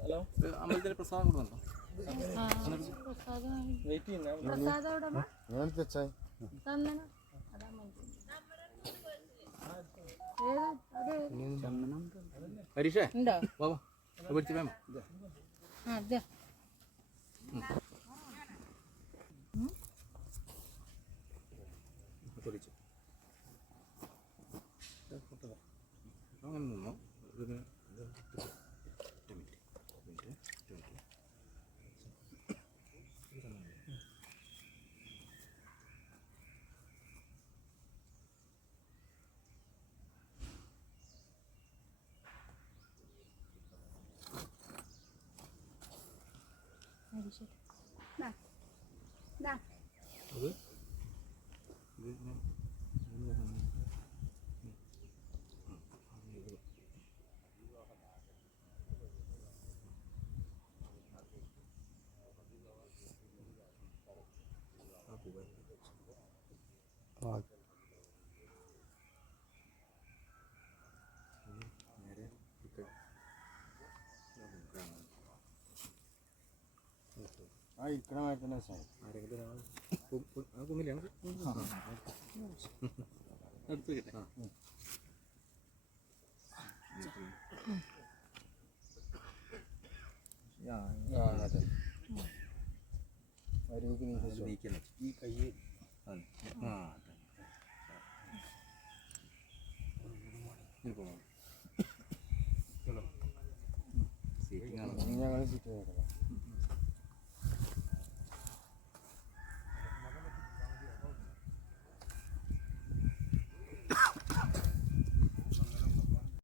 Hello? അമ്പലത്തിൽ പ്രസാദം കൊടുക്കുന്നുണ്ടോ ഞാൻ തെച്ചായി ബാബാ പഠിച്ചു വേമ പൊടിച്ചു അങ്ങനെ നിന്നോ? ഇതിന് siya. nah Na. Okay. ഈ കൈ ആ അതെ. ഇനി പോകാം സീറ്റിംഗ് ആണ് ഞങ്ങൾ ചുറ്റും